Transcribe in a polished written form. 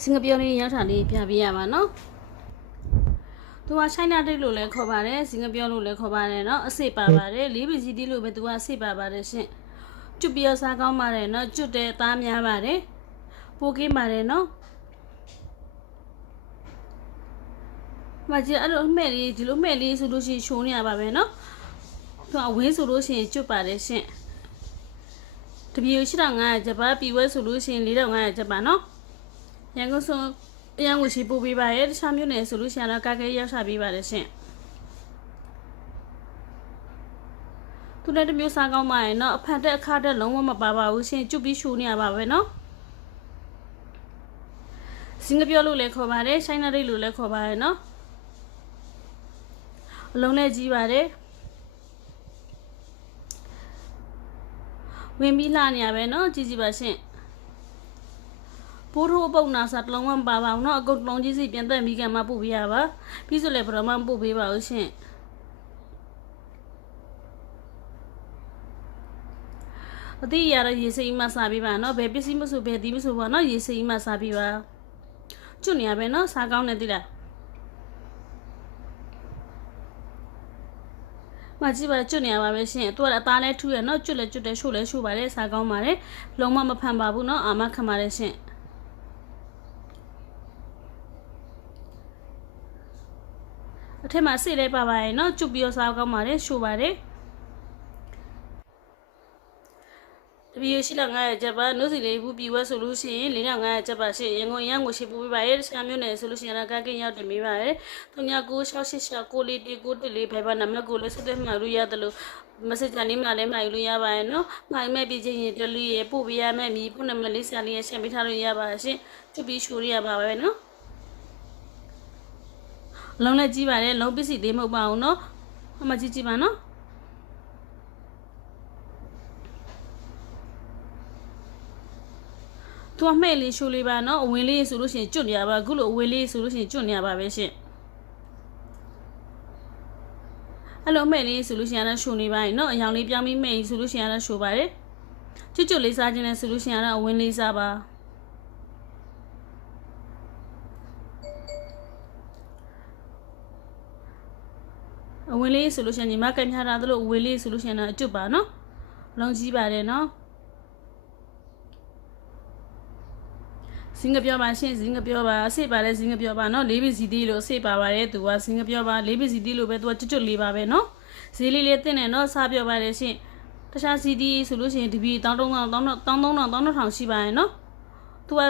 စင်ကာပူလေးရောက်တာလေးပြပြရပါနော်သူကချိုင်းနာတိတ်လို့လည်းခေါ်ပါတယ်စင်ကာပူလို့လည်းခေါ်ပါတယ်နော်အစ်စ်ပါပါတယ်လေးပစီတီလို့ပဲသူကအစ်စ်ပါပါတယ်ရှင်ကျွတ်ပြီးစားကောင်းပါတယ်နော်ကျွတ်တဲ့အသားများပါတယ်ပိုကင်းပါတယ်နော်မကြီးအဲ့လိုအမဲ့လေးဒီလိုမဲ့လေးဆိုလို့ရှိရင်ချိုးနေရပါပဲနော်သူကအဝင်းဆိုလို့ရှိရင်ကျွတ်ပါတယ်ရှင်တပြေ8500ကျပ်ပါပြီးဝဲဆိုလို့ရှိရင်4500ကျပ်ပါနော်ရန်ကုန်ဆုံးအရန်ကိုရှိပို့ပေးပါရဲ့တခြားမြို့နယ်ဆိုလို့ရှိရင်တော့ကာကဲရောက်ချပေးပါတယ်ရှင်သူလည်းတစ်မျိုးစားကောင်းပါရဲ့နော်အဖန်တက်အခါတက်လုံးဝမပါပါဘူးရှင်ကျွတ်ပြီးရှူနေရပါပဲနော်စင်ကာပူလို့လည်းခေါ်ပါတယ်ချိုင်းနာဒိတ်လို့လည်းခေါ်ပါတယ်နော်အလုံးနဲ့ကြီးပါတယ်ဝင်ပြီးလှနေရပဲနော်ကြည့်ကြည့်ပါရှင်ပိုးထိုးပုတ်နာစားတလုံးဝမပါပါဘူးเนาะအကုတ်လုံးကြီးစီပြန်သက်မိကံမှာပို့ပေးရပါပြီးဆိုလည်းဘယ်တော့မှပို့ပေးပါဦးရှင်အတိရရရေစိမ်းမစားပေးပါเนาะဘယ်ပစ္စည်းမဆိုဘယ်ဒီမဆိုပါเนาะရေစိမ်းမစားပေးပါကျွတ်နေရပဲเนาะစားကောင်းနေတိလားမကြည့်ပါကျွတ်နေရပါပဲရှင်သူကအသားနဲ့ထူရเนาะကျွတ်လဲကျွတ်တယ်ရှို့လဲရှို့ပါတယ်စားကောင်းပါတယ်လုံးဝမဖန်ပါဘူးเนาะအာမခံပါတယ်ရှင်အထက်မှာစိတ်လဲပါပါရဲ့เนาะကျွတ်ပြီးတော့စားကောင်းပါတယ်ရှို့ပါတယ်တပီရှိလာ900ကျပ်ပါနှုတ်စီလေးဘူးပြီးဝဲဆိုလို့ရှိရင်4500ကျပ်ပါရှင်ရန်ကုန်ရန်ကိုရှိပူပေးပါရဲ့တခြားမျိုးနယ်ဆိုလို့ရှိရင်ကကင်းရောက်တင်ပေးပါရဲ့3996869414ဘယ်ပါနံပါတ်ကိုလည်းဆက်သွယ်မှာလို့ရတယ်လို့message ကနေမှလည်းမှာယူလို့ရပါရဲ့နော်။မှာမဲ့ပြီးချင်းရင်တလူရဲ့ပို့ပေးရမယ်မြည်ဖုန်းနံပါတ်လေးစာလေးရရှင်းပေးထားလို့ရပါရှင်။ကျွတ်ပြီးရှိုးရပါပဲနော်။လုံးနဲ့ကြီးပါတယ်လုံးပစ္စည်းသေးမဟုတ်ပါဘူးနော်။အမကြီးကြီးပါနော်။သူအမဲ့လေးရှိုးလေးပါနော်အဝင်လေးဆိုလို့ရှိရင်ကျွတ်နေရပါအခုလိုအဝင်လေးဆိုလို့ရှိရင်ကျွတ်နေရပါပဲရှင်။အဲ့လိုမဲ့လေးဆိုလို့ရှိရင်တော့ရှိုးနေပါရင်နော်အယောင်လေးပြောင်းပြီးမဲ့ဆိုလို့ရှိရင်တော့ရှိုးပါတယ်ကျွတ်ကျွတ်လေးစားခြင်းနဲ့ဆိုလို့ရှိရင်တော့အဝင်လေးစားပါအဝင်လေးဆိုလို့ရှိရင်ညီမကင်များတာတို့အဝင်လေးဆိုလို့ရှိရင်တော့အကျွတ်ပါနော်လုံးကြီးပါတယ်နော်စင်ကာပူပါရှင်စင်ကာပူပါအစိပါလဲစင်ကာပူပါနော်လေးပစီတီလို့အစိပါပါတယ်သူကစင်ကာပူပါလေးပစီတီလို့ပဲသူကကျွတ်လေးပါပဲနော်ဈေးလေးလေးတင်တယ်နော်စားပြောပါတယ်ရှင်တခြားစီတီဆိုလို့ရှိရင်ဒီပြည်1300 1300 1300 1300ရှိပါရဲ့နော်သူက